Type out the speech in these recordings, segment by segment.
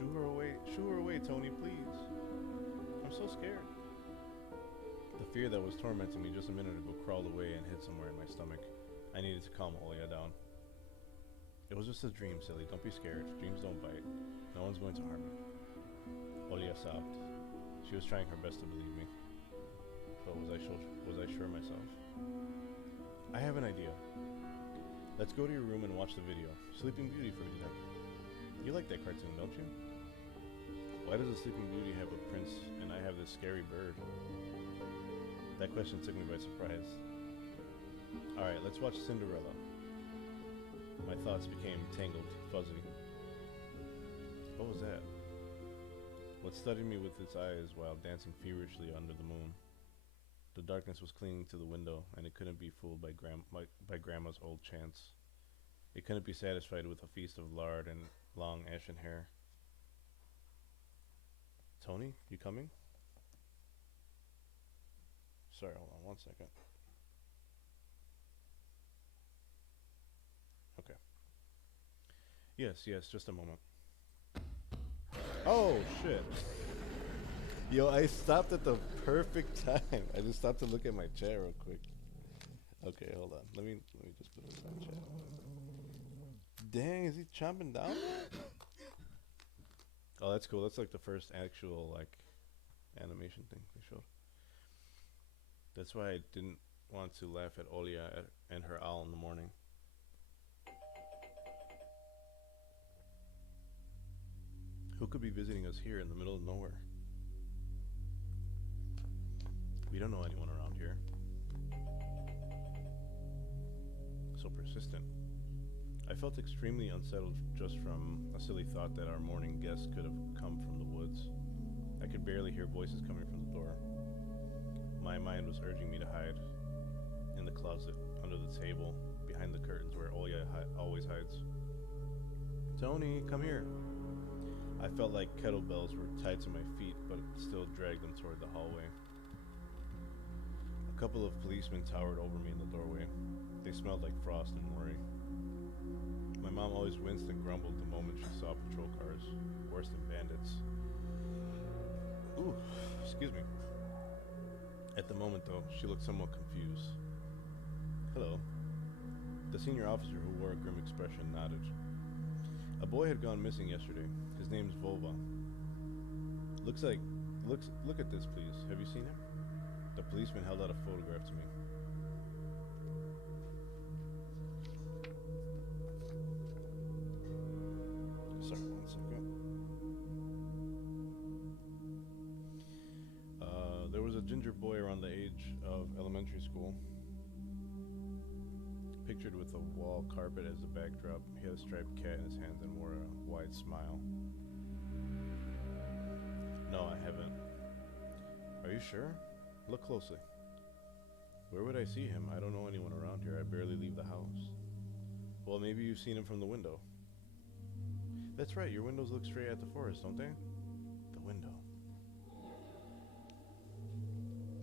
Shoo her away, Tony, please. I'm so scared. The fear that was tormenting me just a minute ago crawled away and hid somewhere in my stomach. I needed to calm Olia down. It was just a dream, silly. Don't be scared. Dreams don't bite. No one's going to harm you. Olia sobbed. She was trying her best to believe me. But was I sure myself? I have an idea. Let's go to your room and watch the video. Sleeping Beauty, for example. You like that cartoon, don't you? Why does the Sleeping Beauty have a prince and I have this scary bird? That question took me by surprise. Alright, let's watch Cinderella. My thoughts became tangled, fuzzy. What was that? What studied me with its eyes while dancing feverishly under the moon? The darkness was clinging to the window, and it couldn't be fooled by Grandma's old chants. It couldn't be satisfied with a feast of lard and long ashen hair. Tony, you coming? Sorry, hold on 1 second. Okay. Yes, just a moment. Oh, shit. Yo, I stopped at the perfect time. I just stopped to look at my chat real quick. Okay, hold on. Let me just put this in chat. Dang, is he chomping down? Oh, that's cool. That's like the first actual like animation thing they showed. That's why I didn't want to laugh at Olia and her owl in the morning. Who could be visiting us here in the middle of nowhere? We don't know anyone around here. So persistent. I felt extremely unsettled just from a silly thought that our morning guest could have come from the woods. I could barely hear voices coming from the door. My mind was urging me to hide in the closet, under the table, behind the curtains where Olia always hides. Tony, come here. I felt like kettlebells were tied to my feet, but still dragged them toward the hallway. A couple of policemen towered over me in the doorway. They smelled like frost and worry. My mom always winced and grumbled the moment she saw patrol cars, worse than bandits. Ooh, excuse me. At the moment, though, she looked somewhat confused. Hello. The senior officer, who wore a grim expression, nodded. A boy had gone missing yesterday. His name's Volva. Look at this, please. Have you seen him? The policeman held out a photograph to me. Sorry, 1 second. There was a ginger boy around the age of elementary school. Pictured with a wall carpet as the backdrop. He had a striped cat in his hands and wore a wide smile. No, I haven't. Are you sure? Look closely. Where would I see him? I don't know anyone around here. I barely leave the house. Well, maybe you've seen him from the window. That's right, your windows look straight at the forest, don't they? The window.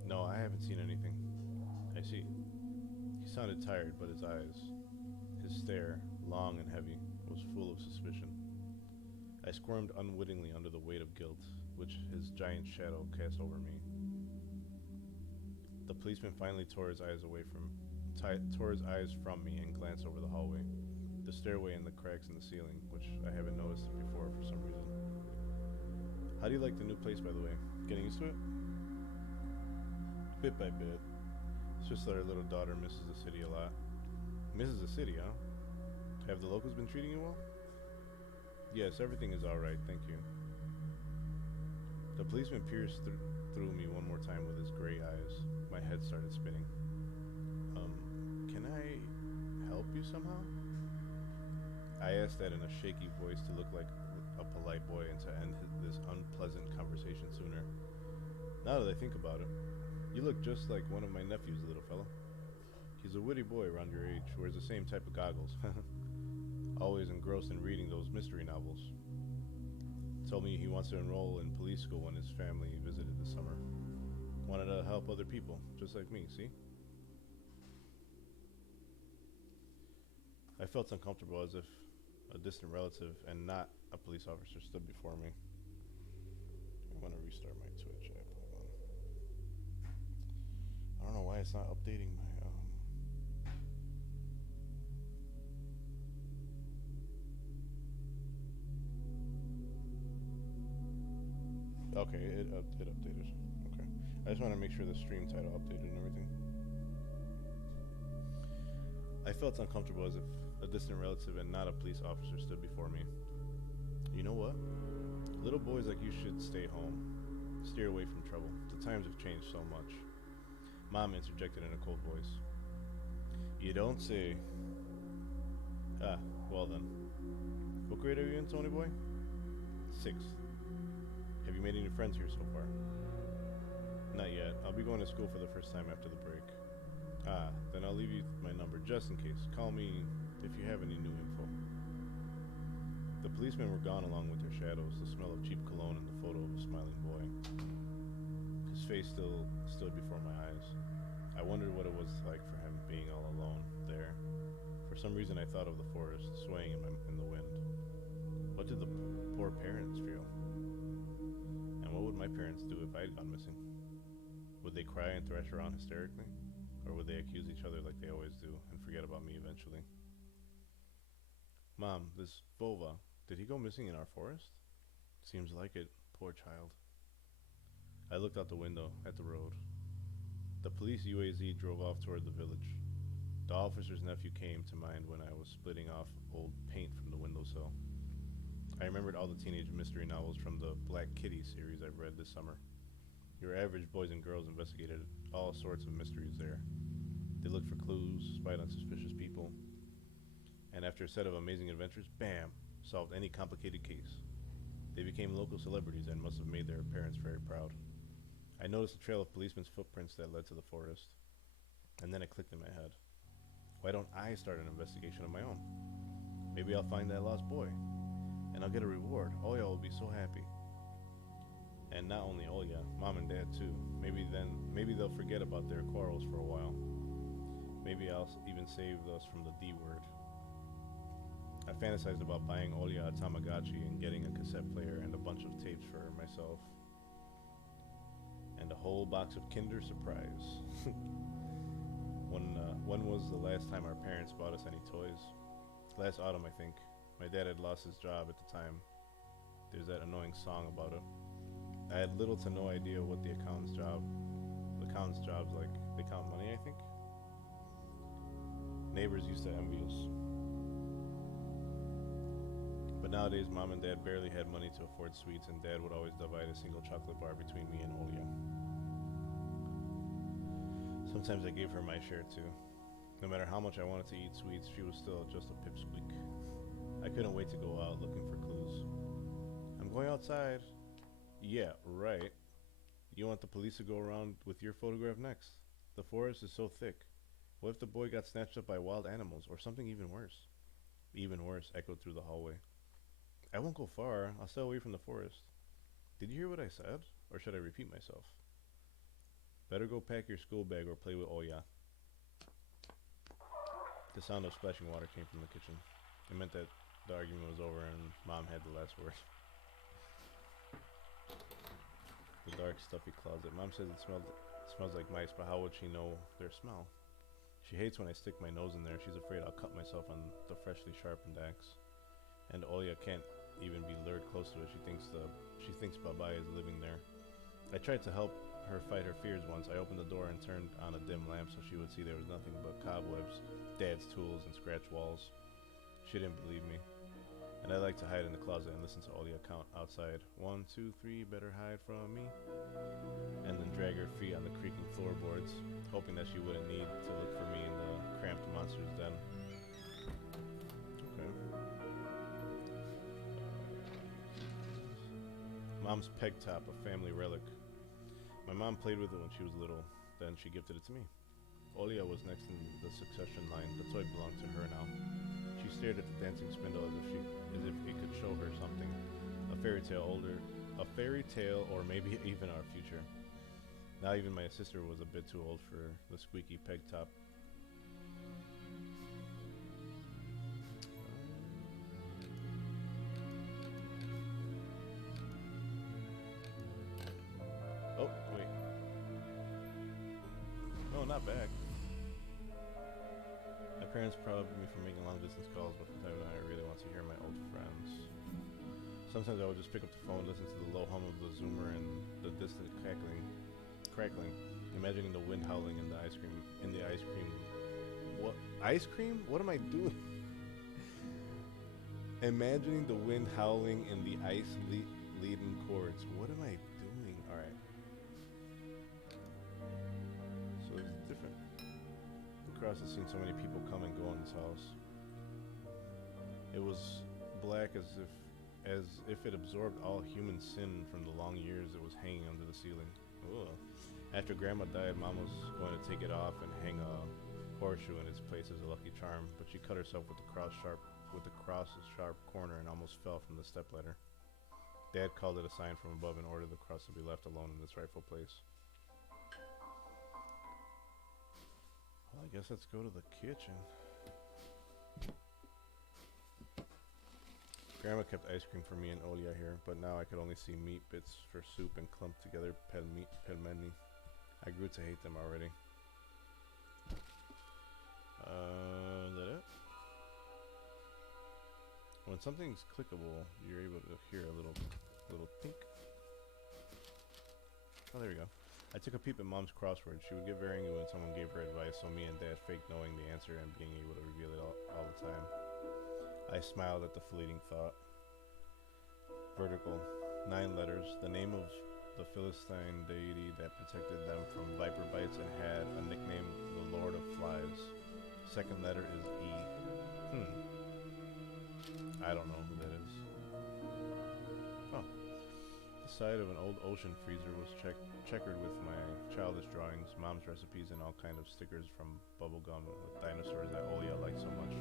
No, I haven't seen anything. I see. He sounded tired, but his eyes, his stare, long and heavy, was full of suspicion. I squirmed unwittingly under the weight of guilt, which his giant shadow cast over me. The policeman finally tore his eyes from me and glanced over the hallway, the stairway and the cracks in the ceiling, which I haven't noticed before for some reason. How do you like the new place, by the way? Getting used to it? Bit by bit. It's just that our little daughter misses the city a lot. Misses the city, huh? Have the locals been treating you well? Yes, everything is alright, thank you. The policeman pierced through me one more time with his gray eyes. My head started spinning. Can I help you somehow? I asked that in a shaky voice to look like a polite boy and to end this unpleasant conversation sooner. Now that I think about it, you look just like one of my nephews, little fella. He's a witty boy around your age, wears the same type of goggles. Always engrossed in reading those mystery novels. Told me he wants to enroll in police school when his family visited this summer. Wanted to help other people, just like me, see? I felt uncomfortable, as if A distant relative and not a police officer stood before me. I want to restart my Twitch app. Hold on. I don't know why it's not updating my Okay, it updated. Okay. I just want to make sure the stream title updated and everything. I felt uncomfortable as if a distant relative and not a police officer stood before me. You know what? Little boys like you should stay home. Steer away from trouble. The times have changed so much. Mom interjected in a cold voice. You don't say. Ah, well then. What grade are you in, Tony boy? 6th. Have you made any friends here so far? Not yet. I'll be going to school for the first time after the break. Ah, then I'll leave you my number just in case. Call me if you have any new info. The policemen were gone along with their shadows, the smell of cheap cologne and the photo of a smiling boy. His face still stood before my eyes. I wondered what it was like for him being all alone there. For some reason I thought of the forest swaying in the wind. What did the poor parents feel? And what would my parents do if I had gone missing? Would they cry and thrash around hysterically? Or would they accuse each other like they always do and forget about me eventually? Mom, this Vova, did he go missing in our forest? Seems like it, poor child. I looked out the window at the road. The police UAZ drove off toward the village. The officer's nephew came to mind when I was splitting off old paint from the windowsill. I remembered all the teenage mystery novels from the Black Kitty series I've read this summer. Your average boys and girls investigated all sorts of mysteries there. They looked for clues, spied on suspicious people, and after a set of amazing adventures, bam, solved any complicated case. They became local celebrities and must have made their parents very proud. I noticed a trail of policemen's footprints that led to the forest, and then it clicked in my head. Why don't I start an investigation of my own? Maybe I'll find that lost boy, and I'll get a reward. Oya will be so happy. And not only Oya, Mom and Dad too. Maybe they'll forget about their quarrels for a while. Maybe I'll even save us from the D word. I fantasized about buying Oya a Tamagotchi and getting a cassette player and a bunch of tapes for myself. And a whole box of Kinder Surprise. When was the last time our parents bought us any toys? Last autumn, I think. My dad had lost his job at the time. There's that annoying song about it. I had little to no idea what the accountant's jobs, like, they count money, I think. Neighbors used to envy us. But nowadays, Mom and Dad barely had money to afford sweets, and Dad would always divide a single chocolate bar between me and Oya. Sometimes I gave her my share too. No matter how much I wanted to eat sweets, she was still just a pipsqueak. I couldn't wait to go out looking for clues. I'm going outside. Yeah, right. You want the police to go around with your photograph next? The forest is so thick. What if the boy got snatched up by wild animals or something even worse? Even worse echoed through the hallway. I won't go far. I'll stay away from the forest. Did you hear what I said? Or should I repeat myself? Better go pack your school bag or play with Oya. The sound of splashing water came from the kitchen. It meant that the argument was over and Mom had the last word. The dark, stuffy closet. Mom says it smells like mice, but how would she know their smell? She hates when I stick my nose in there. She's afraid I'll cut myself on the freshly sharpened axe. And Oya can't even be lured close to it. She thinks Baba is living there. I tried to help her fight her fears once. I opened the door and turned on a dim lamp so she would see there was nothing but cobwebs, Dad's tools, and scratched walls. She didn't believe me. And I like to hide in the closet and listen to Oya count outside. 1, 2, 3, better hide from me. And then drag her feet on the creaking floorboards, hoping that she wouldn't need to look for me in the cramped monster's den. Okay. Mom's peg top, a family relic. My mom played with it when she was little, then she gifted it to me. Oya was next in the succession line. The toy belonged to her now. She stared at the dancing spindle as if it could show her something. A fairy tale or maybe even our future. Now even my sister was a bit too old for the squeaky peg top. back. My parents proud of me for making long distance calls, but from time to time I really want to hear my old friends. Sometimes I would just pick up the phone, listen to the low hum of the zoomer and the distant crackling, imagining the wind howling in the ice cream. What? Ice cream? What am I doing? Imagining the wind howling in the laden chords. What am I doing? Alright. So it's different. The cross has seen so many people come and go in this house. It was black as if it absorbed all human sin from the long years it was hanging under the ceiling. Ugh. After Grandma died, Mom was going to take it off and hang a horseshoe in its place as a lucky charm, but she cut herself with the cross's sharp corner and almost fell from the stepladder. Dad called it a sign from above and ordered the cross to be left alone in its rightful place. Well, I guess let's go to the kitchen. Grandma kept ice cream for me and Olia here, but now I could only see meat bits for soup and clumped together pelmeni. I grew to hate them already. Is that it? When something's clickable, you're able to hear a little pink. Oh, there we go. I took a peep at Mom's crossword. She would get very angry when someone gave her advice, so me and Dad faked knowing the answer and being able to reveal it all the time. I smiled at the fleeting thought. Vertical. 9 letters. The name of the Philistine deity that protected them from viper bites and had a nickname, the Lord of Flies. Second letter is E. I don't know who that is. Oh. The side of an old ocean freezer was checkered with my childish drawings, Mom's recipes, and all kind of stickers from bubblegum with dinosaurs that Olia liked so much.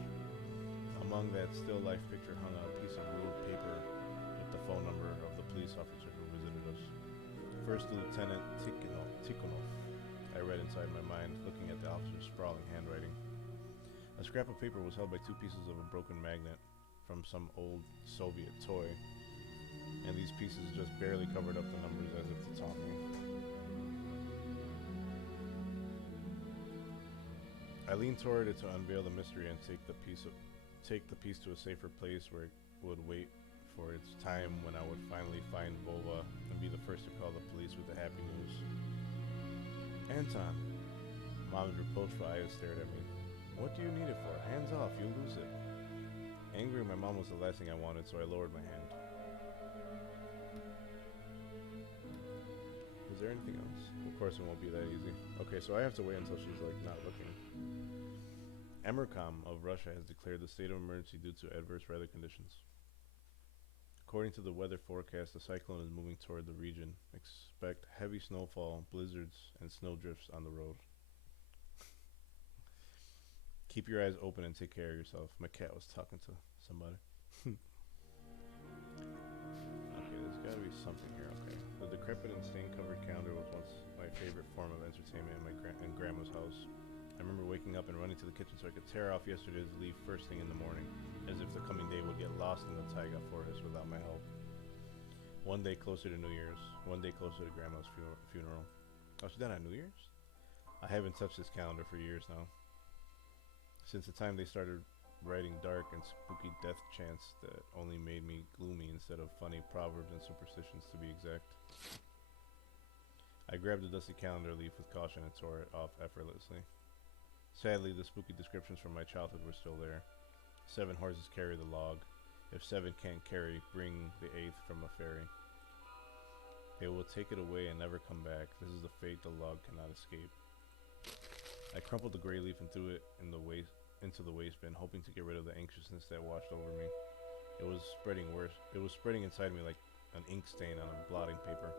Among that still life picture hung a piece of ruled paper with the phone number of the police officer who visited us. First Lieutenant Tikhonov. I read inside my mind, looking at the officer's sprawling handwriting. A scrap of paper was held by 2 pieces of a broken magnet from some old Soviet toy, and these pieces just barely covered up the numbers as if to taunt me. I leaned toward it to unveil the mystery and take the piece to a safer place where it would wait for its time when I would finally find Vova and be the first to call the police with the happy news. Anton! Mom's reproachful eyes stared at me. What do you need it for? Hands off, you'll lose it. Angry at my mom was the last thing I wanted, so I lowered my hand. Is there anything else? Of course it won't be that easy. Okay, so I have to wait until she's like not looking. Emercom of Russia has declared the state of emergency due to adverse weather conditions. According to the weather forecast, the cyclone is moving toward the region. Expect heavy snowfall, blizzards, and snowdrifts on the road. Keep your eyes open and take care of yourself. My cat was talking to somebody. Okay, there's gotta be something here. Okay. The decrepit and stain-covered calendar was once my favorite form of entertainment in Grandma's house. I remember waking up and running to the kitchen so I could tear off yesterday's leaf first thing in the morning, as if the coming day would get lost in the taiga forest without my help. One day closer to New Year's. One day closer to Grandma's funeral. Oh, she died on New Year's? I haven't touched this calendar for years now. Since the time they started writing dark and spooky death chants that only made me gloomy instead of funny proverbs and superstitions, to be exact. I grabbed the dusty calendar leaf with caution and tore it off effortlessly. Sadly, the spooky descriptions from my childhood were still there. 7 horses carry the log. If 7 can't carry, bring the 8th from a ferry. They will take it away and never come back. This is the fate the log cannot escape. I crumpled the gray leaf and threw it into the waste bin, hoping to get rid of the anxiousness that washed over me. It was spreading worse. It was spreading inside me like an ink stain on a blotting paper.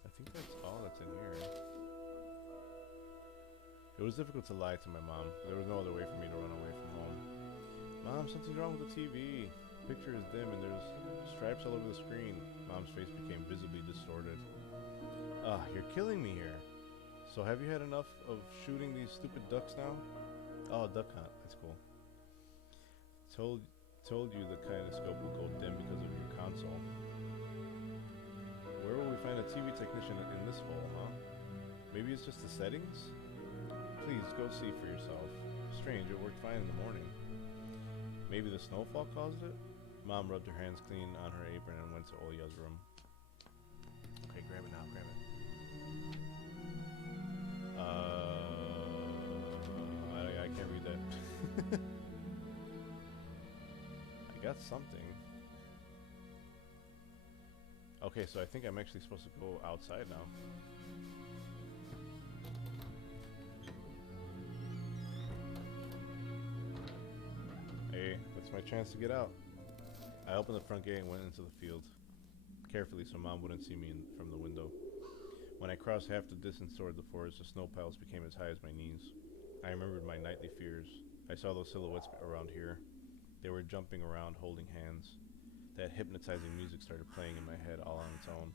I think that's all that's in here. It was difficult to lie to my mom. There was no other way for me to run away from home. Mom, something's wrong with the TV. Picture is dim and there's stripes all over the screen. Mom's face became visibly distorted. You're killing me here. So have you had enough of shooting these stupid ducks now? Oh, duck hunt. That's cool. Told you the kinetoscope will go dim because of your console. Where will we find a TV technician in this hole, huh? Maybe it's just the settings? Please, go see for yourself. Strange, it worked fine in the morning. Maybe the snowfall caused it? Mom rubbed her hands clean on her apron and went to Olya's room. Okay, grab it now, grab it. I can't read that. I got something. Okay, so I think I'm actually supposed to go outside now. Hey, that's my chance to get out. I opened the front gate and went into the field, carefully so Mom wouldn't see me from the window. When I crossed half the distance toward the forest, the snow piles became as high as my knees. I remembered my nightly fears. I saw those silhouettes around here. They were jumping around, holding hands. That hypnotizing music started playing in my head all on its own.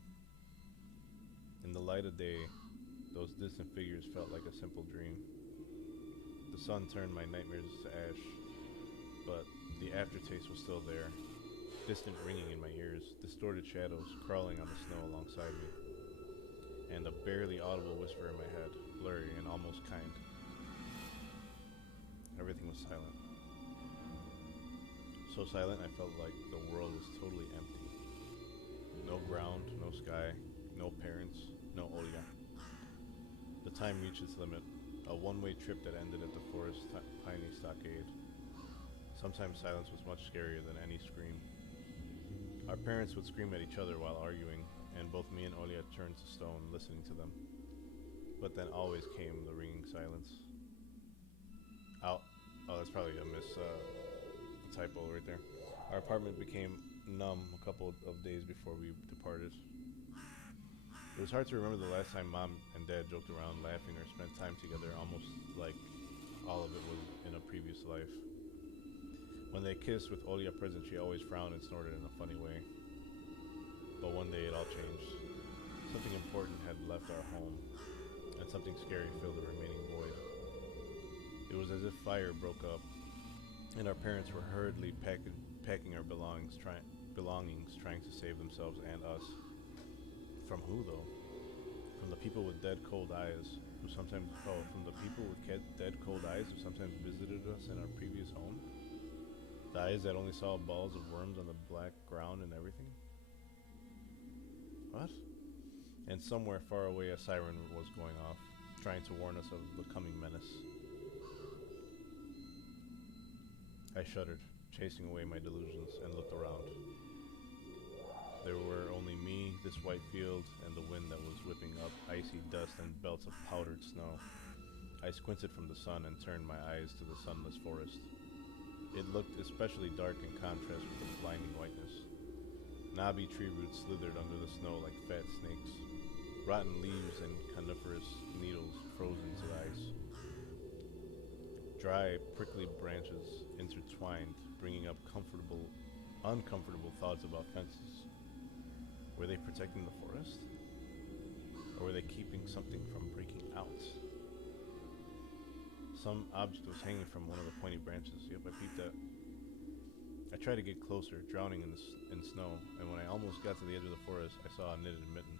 In the light of day, those distant figures felt like a simple dream. The sun turned my nightmares to ash, but the aftertaste was still there. Distant ringing in my ears, distorted shadows crawling on the snow alongside me, and a barely audible whisper in my head, blurry and almost kind. Everything was silent. So silent I felt like the world was totally empty. No ground, no sky, no parents, no Olya. The time reached its limit, a one-way trip that ended at the forest piney stockade. Sometimes silence was much scarier than any scream. Our parents would scream at each other while arguing, and both me and Olya turned to stone listening to them. But then always came the ringing silence. Oh, that's probably a typo right there. Our apartment became numb a couple of days before we departed. It was hard to remember the last time Mom and Dad joked around, laughing, or spent time together, almost like all of it was in a previous life. When they kissed with Olya present, she always frowned and snorted in a funny way. But one day it all changed. Something important had left our home, and something scary filled the remaining void. It was as if fire broke up, and our parents were hurriedly packing our belongings, trying to save themselves and us. From who, though? From the people with dead cold eyes, who sometimes visited us in our previous home? The eyes that only saw balls of worms on the black ground and everything? What? And somewhere far away a siren was going off, trying to warn us of the coming menace. I shuddered, chasing away my delusions, and looked around. There were only me, this white field, and the wind that was whipping up icy dust and belts of powdered snow. I squinted from the sun and turned my eyes to the sunless forest. It looked especially dark in contrast with the blinding whiteness. Knobby tree roots slithered under the snow like fat snakes. Rotten leaves and coniferous needles frozen to ice. Dry, prickly branches intertwined, bringing up uncomfortable thoughts about fences. Were they protecting the forest? Or were they keeping something from breaking out? Some object was hanging from one of the pointy branches. Yep, I peeped that. I tried to get closer, drowning in snow, and when I almost got to the edge of the forest, I saw a knitted mitten.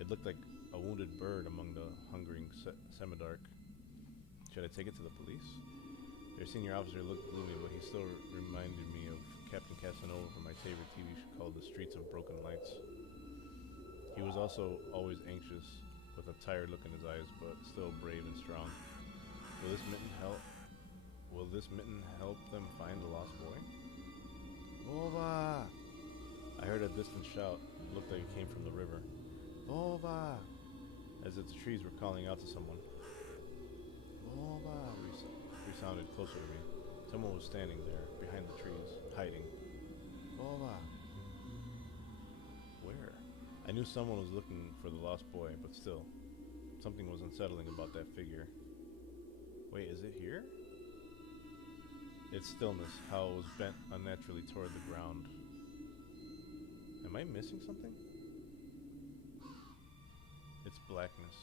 It looked like a wounded bird among the hungering semi-dark. Should I take it to the police? Their senior officer looked gloomy, but he still reminded me of Captain Casanova from my favorite TV show called The Streets of Broken Lights. He was also always anxious, with a tired look in his eyes, but still brave and strong. Will this mitten help them find the lost boy? Vova! I heard a distant shout. It looked like it came from the river. Vova! As if the trees were calling out to someone. Vova! Resounded closer to me. Someone was standing there, behind the trees, hiding. Vova! Where? I knew someone was looking for the lost boy, but still, something was unsettling about that figure. Wait, is it here? Its stillness, how it was bent unnaturally toward the ground. Am I missing something? It's blackness.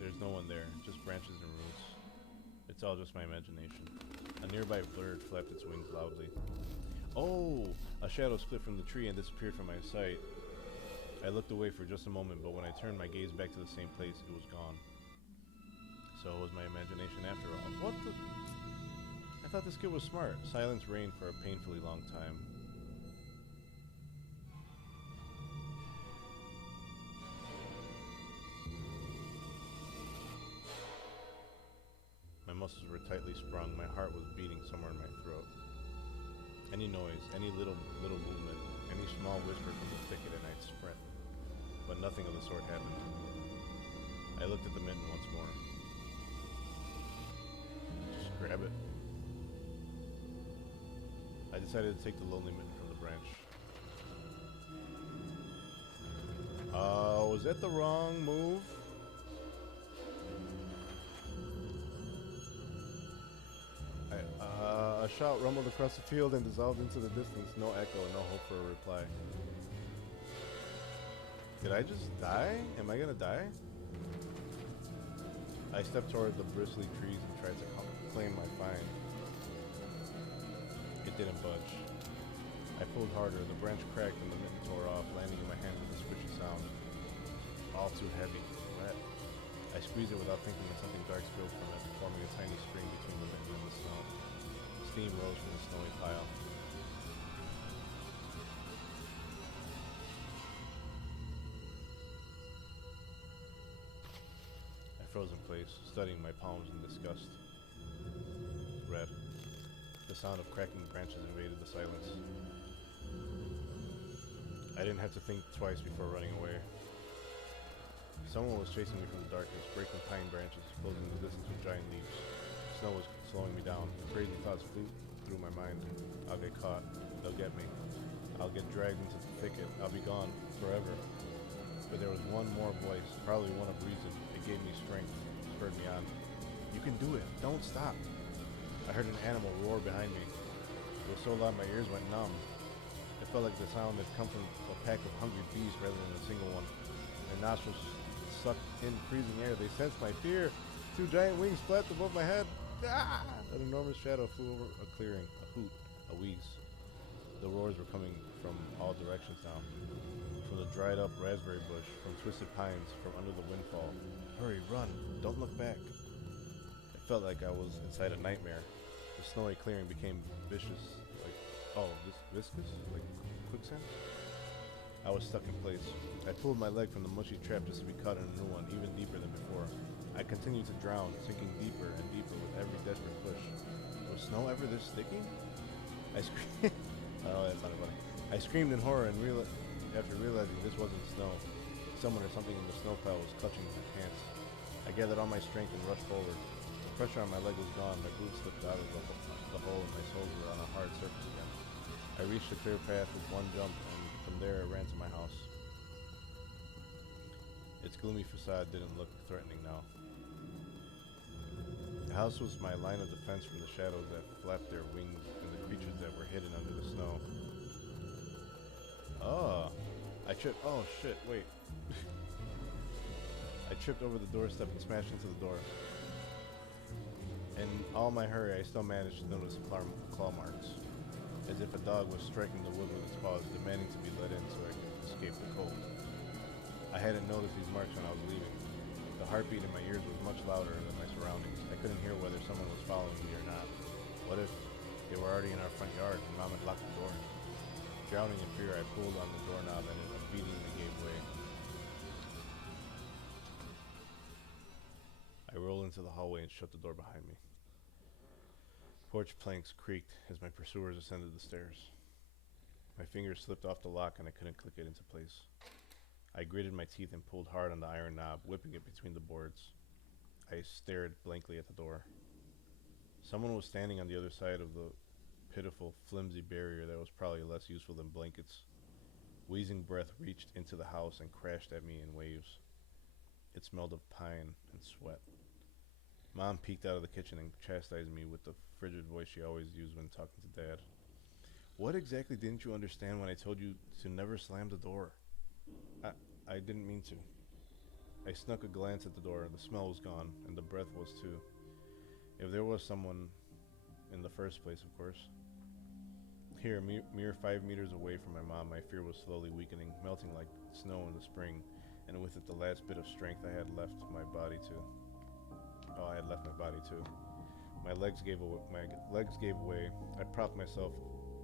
There's no one there, just branches and roots. It's all just my imagination. A nearby bird flapped its wings loudly. Oh! A shadow split from the tree and disappeared from my sight. I looked away for just a moment, but when I turned my gaze back to the same place, it was gone. So it was my imagination after all. What the? I thought this kid was smart. Silence reigned for a painfully long time. My muscles were tightly sprung. My heart was beating somewhere in my throat. Any noise, any little movement, any small whisper from the thicket, and I'd sprint. But nothing of the sort happened. I looked at the mitten once more. Just grab it. I decided to take the lonely mitten from the branch. Was that the wrong move? A shout rumbled across the field and dissolved into the distance. No echo, no hope for a reply. Did I just die? Am I gonna die? I stepped toward the bristly trees and tried to claim my find. It didn't budge. I pulled harder. The branch cracked and the mitten tore off, landing in my hand with a squishy sound. All too heavy, wet. I squeezed it without thinking and something dark spilled from it, forming a tiny stream between the mitten and the snow. Steam rose from the snowy pile. I froze in place, studying my palms in disgust. Red. The sound of cracking branches invaded the silence. I didn't have to think twice before running away. Someone was chasing me from the darkness, breaking pine branches, closing the distance with giant leaps. Snow was slowing me down. Crazy thoughts flew through my mind. I'll get caught. They'll get me. I'll get dragged into the thicket. I'll be gone forever. But there was one more voice, probably one of reason. It gave me strength, spurred me on. You can do it. Don't stop. I heard an animal roar behind me. It was so loud my ears went numb. It felt like the sound had come from a pack of hungry beasts rather than a single one. My nostrils sucked in freezing air. They sensed my fear. Two giant wings flapped above my head. Ah! An enormous shadow flew over a clearing, a hoot, a wheeze. The roars were coming from all directions now. From the dried up raspberry bush, from twisted pines, from under the windfall. Hurry, run, don't look back. It felt like I was inside a nightmare. The snowy clearing became viscous, viscous, like quicksand. I was stuck in place. I pulled my leg from the mushy trap just to be caught in a new one, even deeper than before. I continued to drown, sinking deeper and deeper with every desperate push. Was snow ever this sticky? I screamed. Oh, that's not funny. I screamed in horror and after realizing this wasn't snow. Someone or something in the snow pile was clutching my pants. I gathered all my strength and rushed forward. The pressure on my leg was gone. My boots slipped out of the hole and my soles were on a hard surface again. I reached a clear path with one jump, and from there I ran to my house. Its gloomy facade didn't look threatening now. The house was my line of defense from the shadows that flapped their wings and the creatures that were hidden under the snow. Oh shit, wait. I tripped over the doorstep and smashed into the door. In all my hurry, I still managed to notice claw marks, as if a dog was striking the wood with its paws, demanding to be let in so I could escape the cold. I hadn't noticed these marks when I was leaving. The heartbeat in my ears was much louder than my surroundings. I couldn't hear whether someone was following me or not. What if they were already in our front yard and Mom had locked the door? Drowning in fear, I pulled on the doorknob and it obediently gave way. I rolled into the hallway and shut the door behind me. Porch planks creaked as my pursuers ascended the stairs. My fingers slipped off the lock and I couldn't click it into place. I gritted my teeth and pulled hard on the iron knob, whipping it between the boards. I stared blankly at the door. Someone was standing on the other side of the pitiful, flimsy barrier that was probably less useful than blankets. Wheezing breath reached into the house and crashed at me in waves. It smelled of pine and sweat. Mom peeked out of the kitchen and chastised me with the frigid voice she always used when talking to Dad. What exactly didn't you understand when I told you to never slam the door? I didn't mean to. I snuck a glance at the door. The smell was gone, and the breath was too. If there was someone in the first place, of course. Here, mere 5 meters away from my mom, my fear was slowly weakening, melting like snow in the spring, and with it the last bit of strength I had left my body to. Oh, I had left my body too. My legs gave away. I propped myself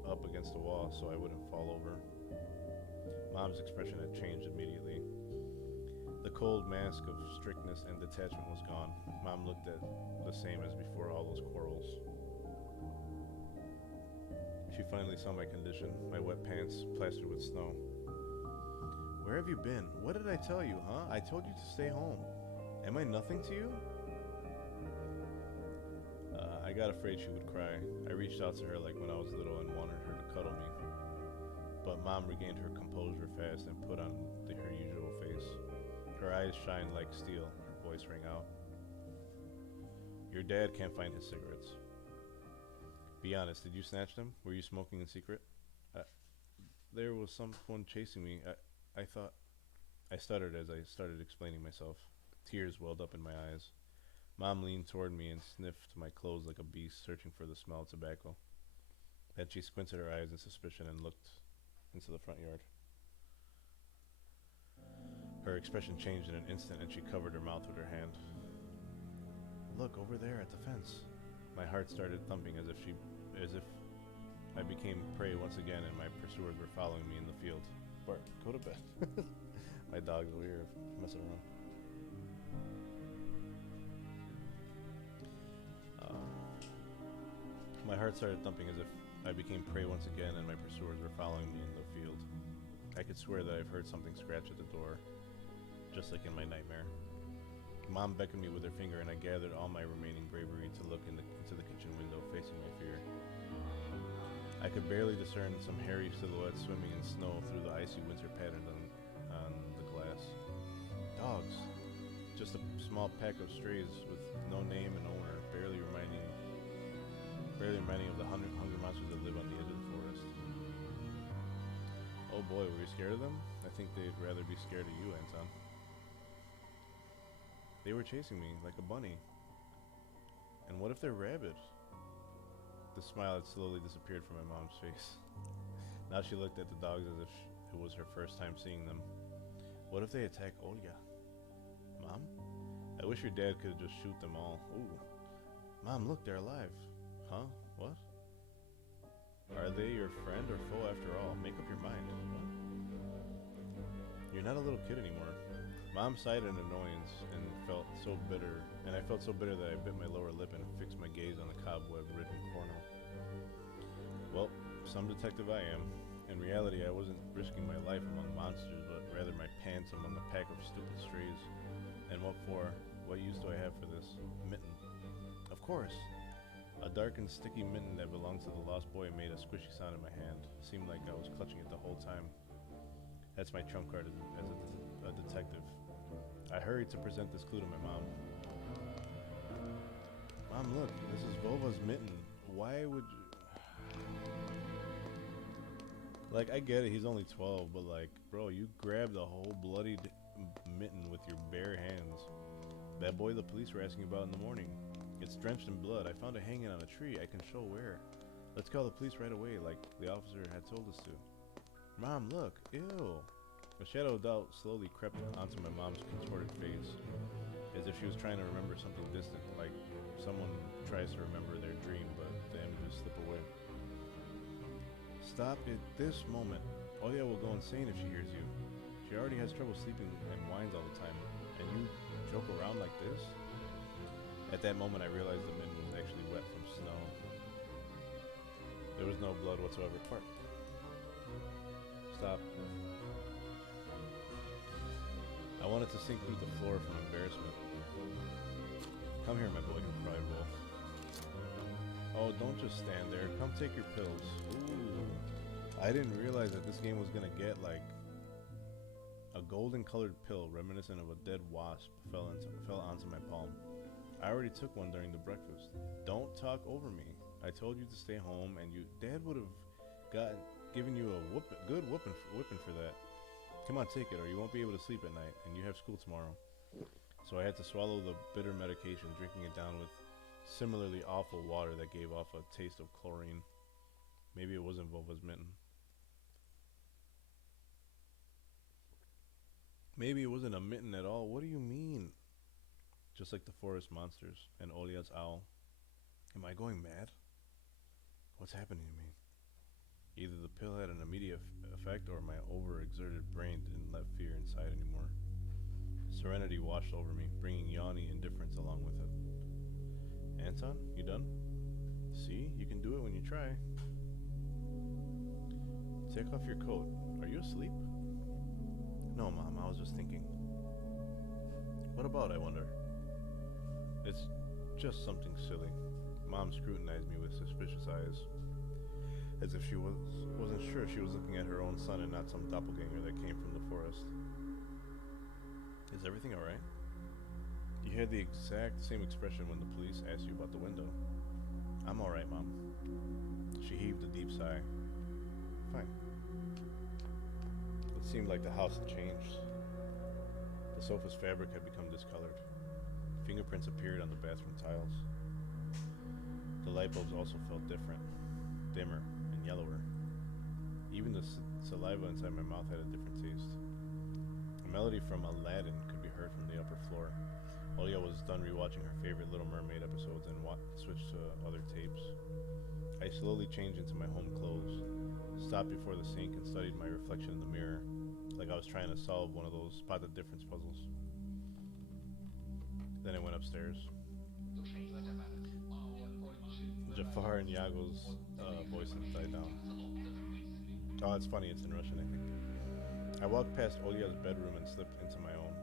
up against the wall so I wouldn't fall over. Mom's expression had changed immediately. The cold mask of strictness and detachment was gone. Mom looked at the same as before all those quarrels. She finally saw my condition, my wet pants plastered with snow. Where have you been? What did I tell you, huh? I told you to stay home. Am I nothing to you? I got afraid she would cry. I reached out to her like when I was little and wanted her to cuddle me. But Mom regained her composure fast and put on her usual face. Her eyes shined like steel. Her voice rang out. Your dad can't find his cigarettes. Be honest, did you snatch them? Were you smoking in secret? There was someone chasing me. I thought... I stuttered as I started explaining myself. Tears welled up in my eyes. Mom leaned toward me and sniffed my clothes like a beast searching for the smell of tobacco. Then she squinted her eyes in suspicion and looked into the front yard. Her expression changed in an instant and she covered her mouth with her hand. Look, over there at the fence. My heart started thumping as if I became prey once again and my pursuers were following me in the field. Bart, go to bed. My dog's over here messing around. My heart started thumping as if I became prey once again and my pursuers were following me in the field. I could swear that I've heard something scratch at the door, just like in my nightmare. Mom beckoned me with her finger and I gathered all my remaining bravery to look into the kitchen window facing my fear. I could barely discern some hairy silhouettes swimming in snow through the icy winter patterns on the glass. Dogs. Just a small pack of strays with no name and owner, barely reminding of the hungry monsters that live on the edge of the forest. Oh boy, were you scared of them? I think they'd rather be scared of you, Anton. They were chasing me like a bunny. And what if they're rabid? The smile had slowly disappeared from my mom's face. Now she looked at the dogs as if it was her first time seeing them. What if they attack Olga? Mom? I wish your dad could just shoot them all. Ooh. Mom, look, they're alive. Huh? What? Are they your friend or foe after all? Make up your mind. What? You're not a little kid anymore. Mom sighed in annoyance and I felt so bitter that I bit my lower lip and fixed my gaze on the cobweb-ridden corner. Well, some detective I am. In reality, I wasn't risking my life among monsters, but rather my pants among a pack of stupid strays. And what for? What use do I have for this? Mitten. Of course! A dark and sticky mitten that belonged to the lost boy made a squishy sound in my hand. It seemed like I was clutching it the whole time. That's my trump card as a detective. I hurried to present this clue to my mom. Mom, look, this is Volva's mitten. Why would you... Like, I get it, he's only 12, but like, bro, you grabbed a whole bloodied mitten with your bare hands. That boy the police were asking about in the morning. It's drenched in blood. I found it hanging on a tree. I can show where. Let's call the police right away, like the officer had told us to. Mom, look. Ew. A shadow of doubt slowly crept onto my mom's contorted face, as if she was trying to remember something distant, like someone tries to remember their dream, but the images slip away. Stop it this moment. Oya will go insane if she hears you. She already has trouble sleeping and whines all the time, and you joke around like this? At that moment, I realized the mitten was actually wet from snow. There was no blood whatsoever. Park. Stop. I wanted to sink through the floor from embarrassment. Come here, my boy, cried Wolf. Oh, don't just stand there. Come take your pills. Ooh. I didn't realize that this game was gonna get, like, a golden-colored pill reminiscent of a dead wasp fell onto my palm. I already took one during the breakfast. Don't talk over me. I told you to stay home, and Dad would have given you a good whipping for that. Come on, take it, or you won't be able to sleep at night, and you have school tomorrow. So I had to swallow the bitter medication, drinking it down with similarly awful water that gave off a taste of chlorine. Maybe it wasn't Volva's mitten. Maybe it wasn't a mitten at all. What do you mean? Just like the forest monsters and Olia's owl. Am I going mad? What's happening to me? Either the pill had an immediate effect or my overexerted brain didn't let fear inside anymore. Serenity washed over me, bringing yawny indifference along with it. Anton, you done? See, you can do it when you try. Take off your coat. Are you asleep? No, Mom, I was just thinking. What about, I wonder? It's just something silly. Mom scrutinized me with suspicious eyes, as if she wasn't sure she was looking at her own son and not some doppelganger that came from the forest. Is everything alright? You had the exact same expression when the police asked you about the window. I'm alright, Mom. She heaved a deep sigh. Fine. It seemed like the house had changed. The sofa's fabric had become discolored. Fingerprints appeared on the bathroom tiles. The light bulbs also felt different, dimmer, and yellower. Even the saliva inside my mouth had a different taste. A melody from Aladdin could be heard from the upper floor. Olia was done rewatching her favorite Little Mermaid episodes and switched to other tapes. I slowly changed into my home clothes, stopped before the sink and studied my reflection in the mirror, like I was trying to solve one of those spot the difference puzzles. Then I went upstairs. Jafar and Yago's voices died down. Oh, it's funny, it's in Russian, I think. I walked past Olia's bedroom and slipped into my own.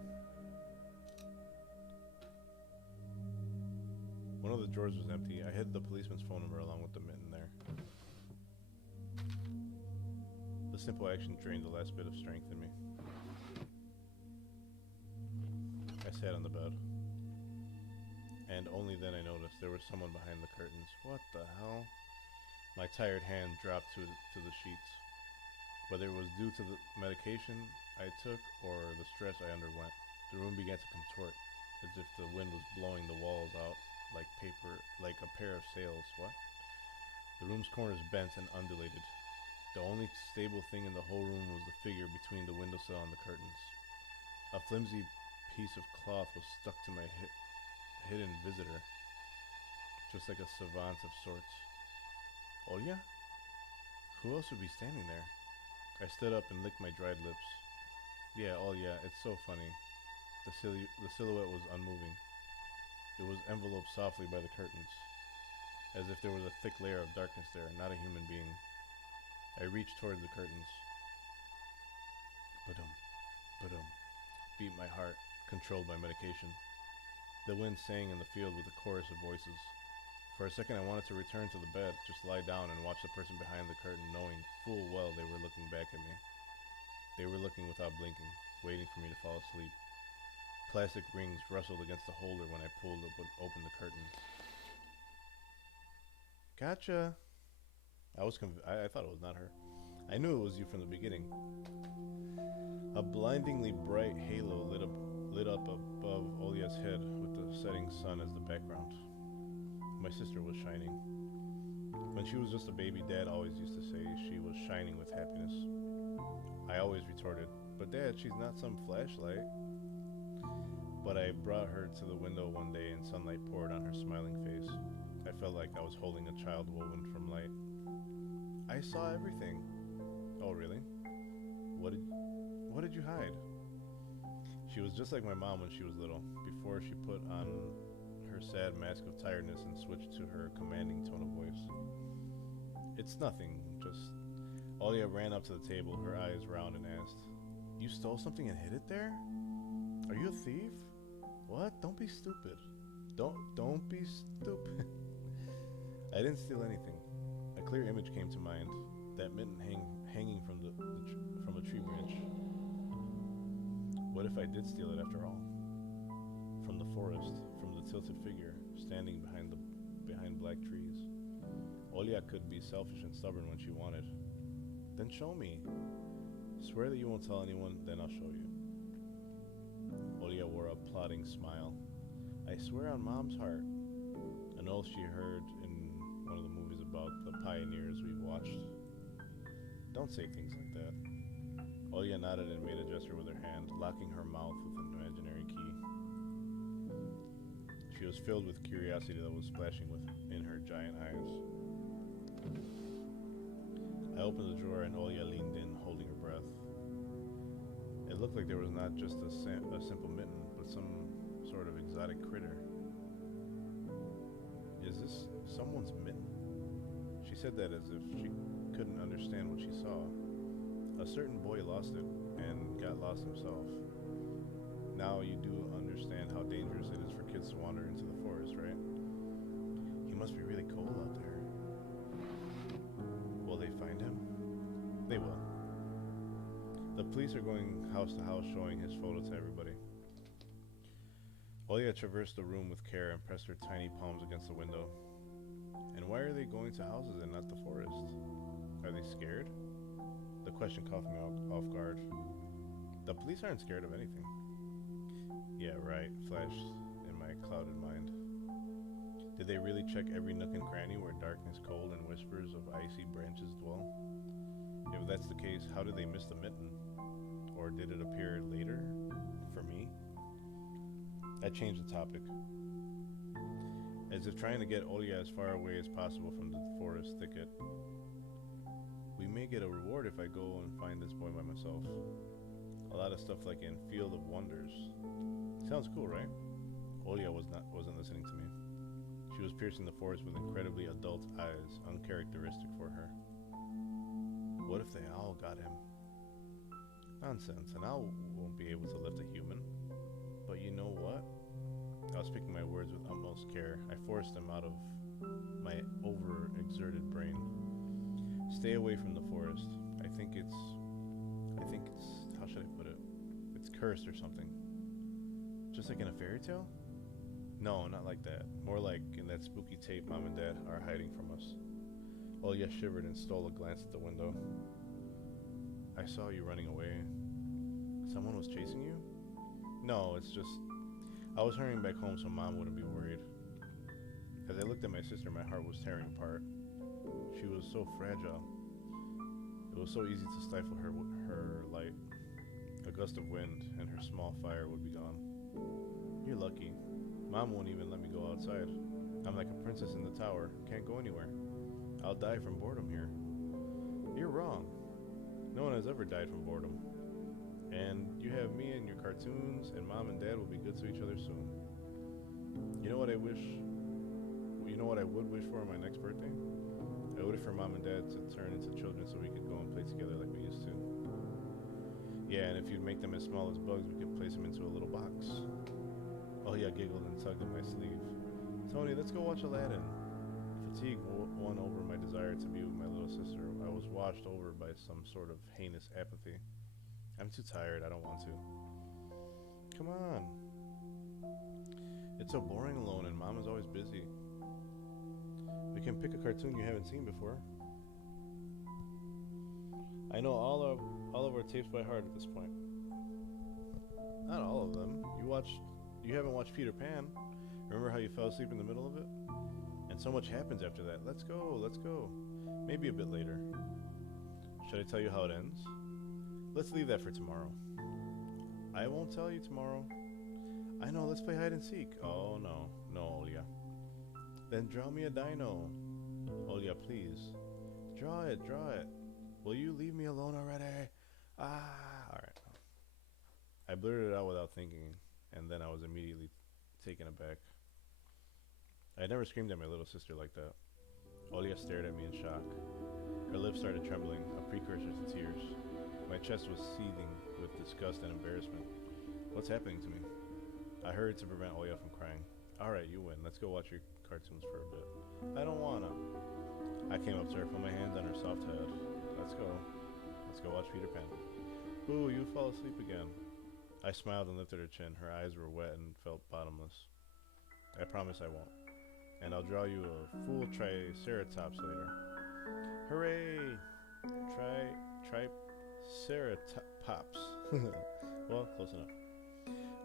One of the drawers was empty. I hid the policeman's phone number along with the mitten there. The simple action drained the last bit of strength in me. I sat on the bed. And only then I noticed there was someone behind the curtains. What the hell? My tired hand dropped to the sheets. Whether it was due to the medication I took or the stress I underwent, the room began to contort, as if the wind was blowing the walls out like a pair of sails. What? The room's corners bent and undulated. The only stable thing in the whole room was the figure between the windowsill and the curtains. A flimsy piece of cloth was stuck to my hidden visitor, just like a savant of sorts. Olia? Who else would be standing there? I stood up and licked my dried lips. Yeah, Olia, it's so funny. The silhouette was unmoving. It was enveloped softly by the curtains, as if there was a thick layer of darkness there, not a human being. I reached towards the curtains. Ba-dum, ba-dum, beat my heart, controlled by medication. The wind sang in the field with a chorus of voices. For a second I wanted to return to the bed, just lie down and watch the person behind the curtain, knowing full well they were looking back at me. They were looking without blinking, waiting for me to fall asleep. Plastic rings rustled against the holder when I pulled open the curtain. Gotcha! I thought it was not her. I knew it was you from the beginning. A blindingly bright halo lit up above Olia's head with the setting sun as the background. My sister was shining. When she was just a baby, Dad always used to say she was shining with happiness. I always retorted, but Dad, she's not some flashlight. But I brought her to the window one day and sunlight poured on her smiling face. I felt like I was holding a child woven from light. I saw everything. Oh, really? What did you hide? She was just like my mom when she was little, before she put on her sad mask of tiredness and switched to her commanding tone of voice. It's nothing, just... Olia ran up to the table, her eyes round, and asked, You stole something and hid it there? Are you a thief? What? Don't be stupid. Don't be stupid. I didn't steal anything. A clear image came to mind, that mitten hanging from a tree branch. What if I did steal it after all? From the forest, from the tilted figure standing behind black trees. Olia could be selfish and stubborn when she wanted. Then show me. Swear that you won't tell anyone, then I'll show you. Olia wore a plodding smile. I swear on Mom's heart. An oath she heard in one of the movies about the pioneers we've watched. Don't say things like that. Olya nodded and made a gesture with her hand, locking her mouth with an imaginary key. She was filled with curiosity that was splashing within her giant eyes. I opened the drawer and Olya leaned in, holding her breath. It looked like there was not just a simple mitten, but some sort of exotic critter. Is this someone's mitten? She said that as if she couldn't understand what she saw. A certain boy lost it and got lost himself. Now you do understand how dangerous it is for kids to wander into the forest, right? He must be really cold out there. Will they find him? They will. The police are going house to house showing his photo to everybody. Olya traversed the room with care and pressed her tiny palms against the window. And why are they going to houses and not the forest? Are they scared? The question caught me off guard. The police aren't scared of anything. Yeah, right, flashed in my clouded mind. Did they really check every nook and cranny where darkness, cold, and whispers of icy branches dwell? If that's the case, how did they miss the mitten? Or did it appear later? For me? I changed the topic. As if trying to get Olya as far away as possible from the forest thicket. We may get a reward if I go and find this boy by myself. A lot of stuff like in Field of Wonders. Sounds cool, right? Olya wasn't listening to me. She was piercing the forest with incredibly adult eyes, uncharacteristic for her. What if they all got him? Nonsense, an owl won't be able to lift a human. But you know what? I was picking my words with utmost care. I forced them out of my overexerted brain. Stay away from the forest. I think it's, how should I put it? It's cursed or something. Just like in a fairy tale? No, not like that. More like in that spooky tape Mom and Dad are hiding from us. Olya shivered and stole a glance at the window. I saw you running away. Someone was chasing you? No, it's just, I was hurrying back home so Mom wouldn't be worried. As I looked at my sister, my heart was tearing apart. She was so fragile. It was so easy to stifle her light. A gust of wind and her small fire would be gone. You're lucky. Mom won't even let me go outside. I'm like a princess in the tower. Can't go anywhere. I'll die from boredom here. You're wrong. No one has ever died from boredom. And you have me and your cartoons, and Mom and Dad will be good to each other soon. You know what I would wish for on my next birthday? I would wish for Mom and Dad to turn into children so we could go and play together like we used to. Yeah, and if you'd make them as small as bugs, we could place them into a little box. Oh yeah, giggled and tugged at my sleeve. Tony, let's go watch Aladdin. Fatigue won over my desire to be with my little sister. I was washed over by some sort of heinous apathy. I'm too tired, I don't want to. Come on. It's so boring alone and Mom is always busy. We can pick a cartoon you haven't seen before. I know all of our tapes by heart at this point. Not all of them. You haven't watched Peter Pan. Remember how you fell asleep in the middle of it? And so much happens after that. Let's go. Maybe a bit later. Should I tell you how it ends? Let's leave that for tomorrow. I won't tell you tomorrow. I know, let's play hide and seek. Oh no, Olya. Then draw me a dino. Olya, please. Draw it. Will you leave me alone already? Alright. I blurted it out without thinking, and then I was immediately taken aback. I had never screamed at my little sister like that. Olya stared at me in shock. Her lips started trembling, a precursor to tears. My chest was seething with disgust and embarrassment. What's happening to me? I hurried to prevent Olya from crying. Alright, you win. Let's go watch your cartoons for a bit. I don't wanna. I came up to her, put my hands on her soft head. Let's go watch Peter Pan. Boo, you fall asleep again. I smiled and lifted her chin. Her eyes were wet and felt bottomless. I promise I won't. And I'll draw you a full triceratops later. Hooray! Triceratops. Well, close enough.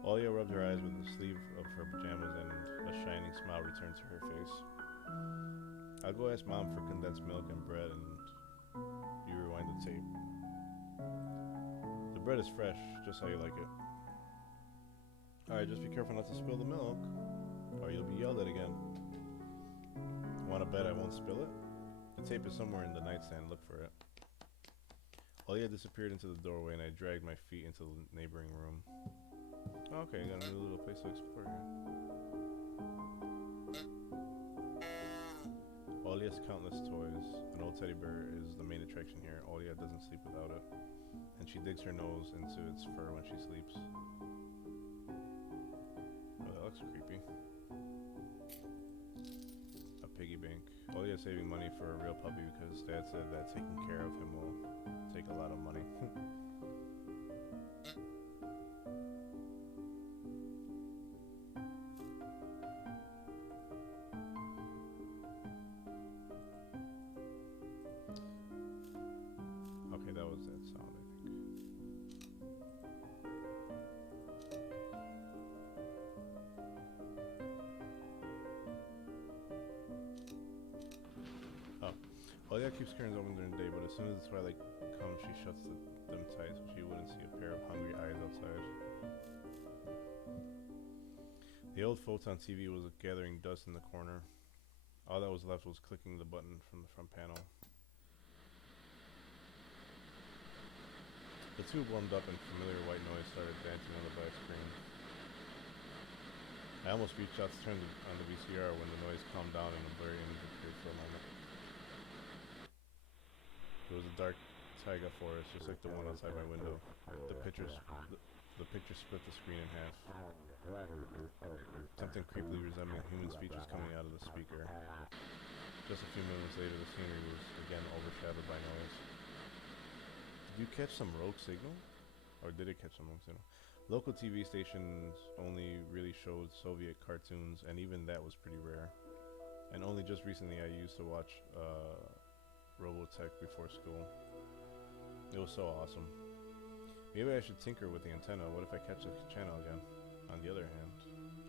Olya rubbed her eyes with the sleeve of her pajamas and a shining smile returned to her face. I'll go ask Mom for condensed milk and bread and bread is fresh, just how you like it. Alright, just be careful not to spill the milk, or you'll be yelled at again. Wanna bet I won't spill it? The tape is somewhere in the nightstand, look for it. Olia disappeared into the doorway and I dragged my feet into the neighboring room. Oh, okay, got a new little place to explore here. Olia's countless toys. An old teddy bear is the main attraction here. Olia doesn't sleep without it. And she digs her nose into its fur when she sleeps. Oh, that looks creepy. A piggy bank. Olia's saving money for a real puppy because Dad said that taking care of him will take a lot of money. Okay, that was that sound, I think. Oh. Olia keeps curtains open during the day, but as soon as the twilight comes, she shuts them tight so she wouldn't see a pair of hungry eyes outside. The old photon TV was gathering dust in the corner. All that was left was clicking the button from the front panel. The tube warmed up and familiar white noise started dancing on the black screen. I almost reached out to turn on the VCR when the noise calmed down and a blurry image appeared for a moment. It was a dark taiga forest, just like the one outside my window. The picture split the screen in half. Something creepily resembling human speech was coming out of the speaker. Just a few moments later, the scenery was again overshadowed by noise. Did you catch some rogue signal? Or did it catch some rogue signal? Local TV stations only really showed Soviet cartoons, and even that was pretty rare. And only just recently I used to watch Robotech before school. It was so awesome. Maybe I should tinker with the antenna. What if I catch the channel again? On the other hand,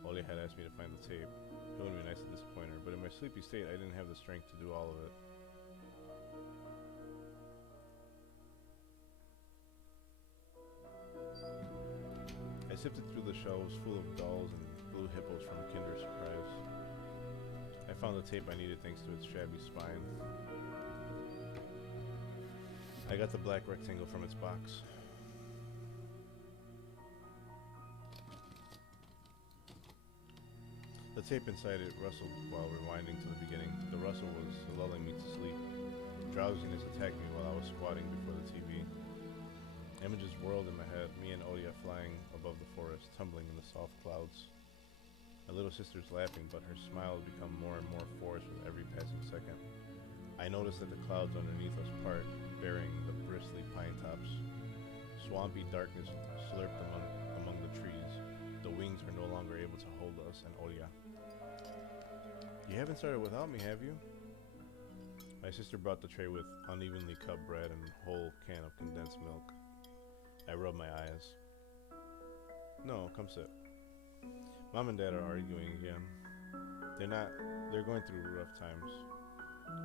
Olia had asked me to find the tape. It wouldn't be nice to disappoint her, but in my sleepy state I didn't have the strength to do all of it. I sifted through the shelves full of dolls and blue hippos from Kinder Surprise. I found the tape I needed thanks to its shabby spine. I got the black rectangle from its box. The tape inside it rustled while rewinding to the beginning. The rustle was lulling me to sleep. Drowsiness attacked me while I was squatting before the TV. Images whirled in my head, me and Olia flying above the forest, tumbling in the soft clouds. My little sister's laughing, but her smile had become more and more forced with every passing second. I noticed that the clouds underneath us part, bearing the bristly pine tops. Swampy darkness slurped among the trees. The wings were no longer able to hold us and Olia. You haven't started without me, have you? My sister brought the tray with unevenly cut bread and a whole can of condensed milk. I rubbed my eyes. No, come sit. Mom and Dad are arguing again. They're going through rough times.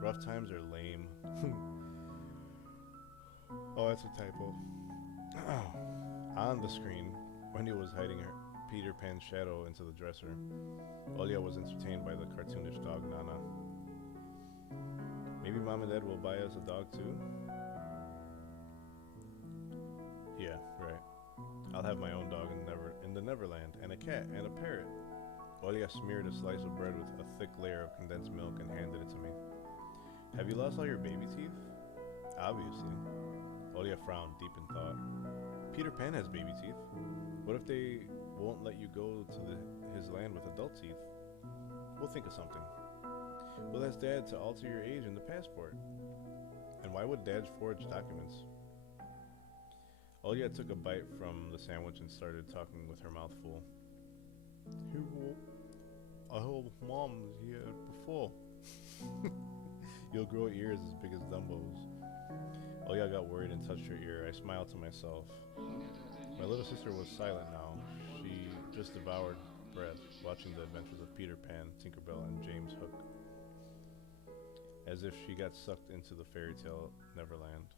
Rough times are lame. Oh, that's a typo. On the screen, Wendy was hiding her Peter Pan's shadow into the dresser. Olia was entertained by the cartoonish dog Nana. Maybe Mom and Dad will buy us a dog too? Yeah, right. I'll have my own dog in the Neverland, and a cat, and a parrot. Olia smeared a slice of bread with a thick layer of condensed milk and handed it to me. Have you lost all your baby teeth? Obviously. Olia frowned, deep in thought. Peter Pan has baby teeth. What if they won't let you go to his land with adult teeth? We'll think of something. We'll ask Dad to alter your age in the passport. And why would Dad forge documents? Olia took a bite from the sandwich and started talking with her mouth full. I hope Mom was here before. You'll grow ears as big as Dumbo's. Olia got worried and touched her ear. I smiled to myself. My little sister was silent now. She just devoured bread, watching the adventures of Peter Pan, Tinkerbell, and James Hook, as if she got sucked into the fairy tale Neverland.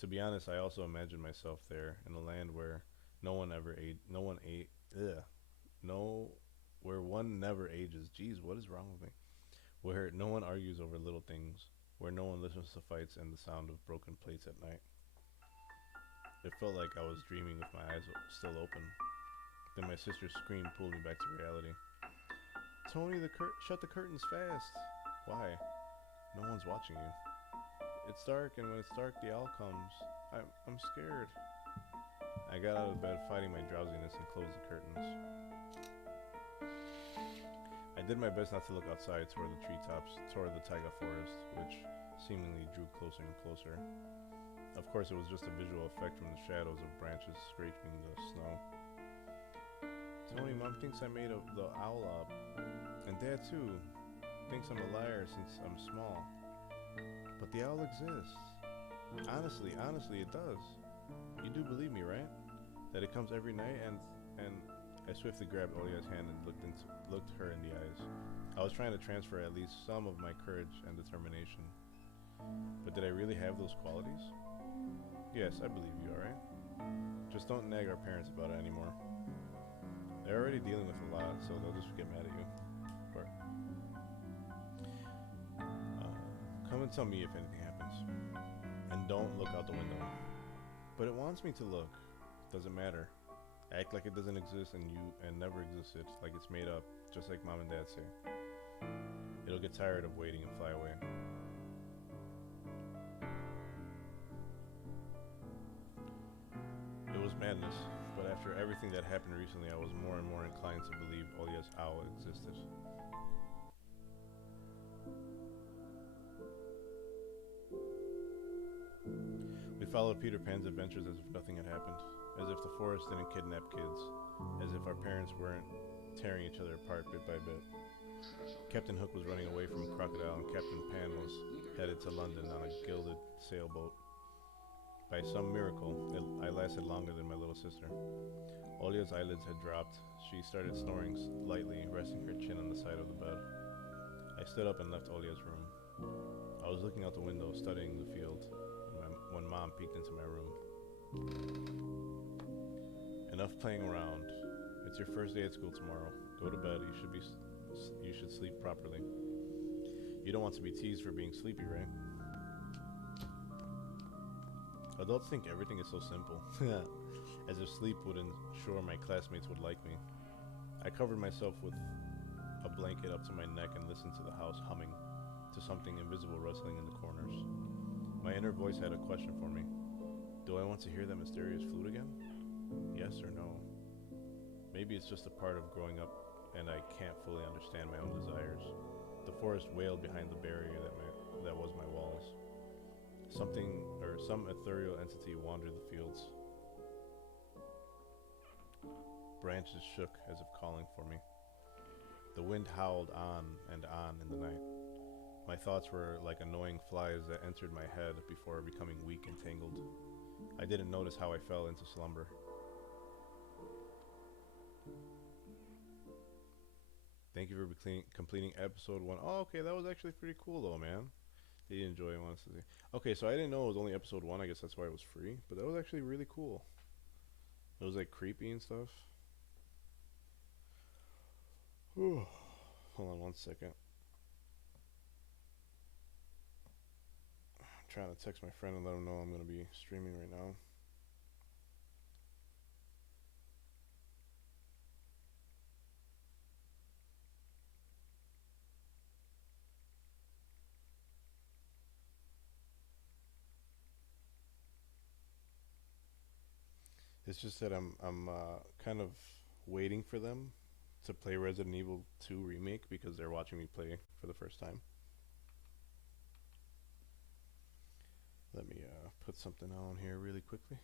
To be honest, I also imagined myself there in a land where no one ever ate, no one ate, ugh, no, where one never ages. Jeez, what is wrong with me? Where no one argues over little things, where no one listens to fights and the sound of broken plates at night. It felt like I was dreaming with my eyes still open. Then my sister's scream pulled me back to reality. Tony, shut the curtains fast. Why? No one's watching you. It's dark, and when it's dark, the owl comes. I'm scared. I got out of bed, fighting my drowsiness, and closed the curtains. I did my best not to look outside toward the treetops, toward the taiga forest, which seemingly drew closer and closer. Of course, it was just a visual effect from the shadows of branches scraping the snow. Tony, Mom thinks I made the owl up. And Dad, too, thinks I'm a liar since I'm small. But the owl exists. Honestly, it does. You do believe me, right? That it comes every night and I swiftly grabbed Olia's hand and looked her in the eyes. I was trying to transfer at least some of my courage and determination. But did I really have those qualities? Yes, I believe you, alright? Just don't nag our parents about it anymore. They're already dealing with a lot, so they'll just get mad at you. Or, come and tell me if anything happens. And don't look out the window. But it wants me to look. Doesn't matter. Act like it doesn't exist and never existed, like it's made up, just like Mom and Dad say. It'll get tired of waiting and fly away. It was madness, but after everything that happened recently, I was more and more inclined to believe Olia's owl existed. We followed Peter Pan's adventures as if nothing had happened, as if the forest didn't kidnap kids, as if our parents weren't tearing each other apart bit by bit. Captain Hook was running away from a crocodile and Captain Pan was headed to London on a gilded sailboat. By some miracle, I lasted longer than my little sister. Olia's eyelids had dropped. She started snoring lightly, resting her chin on the side of the bed. I stood up and left Olia's room. I was looking out the window, studying the field, when Mom peeked into my room. Enough playing around. It's your first day at school tomorrow. Go to bed. You should sleep properly. You don't want to be teased for being sleepy, right? Adults think everything is so simple. As if sleep would ensure my classmates would like me. I covered myself with a blanket up to my neck and listened to the house humming, to something invisible rustling in the corners. My inner voice had a question for me. Do I want to hear that mysterious flute again? Yes or no? Maybe it's just a part of growing up and I can't fully understand my own desires. The forest wailed behind the barrier that was my walls. Some ethereal entity wandered the fields. Branches shook as if calling for me. The wind howled on and on in the night. My thoughts were like annoying flies that entered my head before becoming weak and tangled. I didn't notice how I fell into slumber. Thank you for completing episode 1. Oh, okay, that was actually pretty cool though, man. Did you enjoy it, honestly? Okay, so I didn't know it was only episode 1. I guess that's why it was free. But that was actually really cool. It was like creepy and stuff. Whew. Hold on one second. I'm trying to text my friend and let him know I'm going to be streaming right now. It's just that I'm kind of waiting for them to play Resident Evil 2 Remake because they're watching me play for the first time. Let me put something on here really quickly.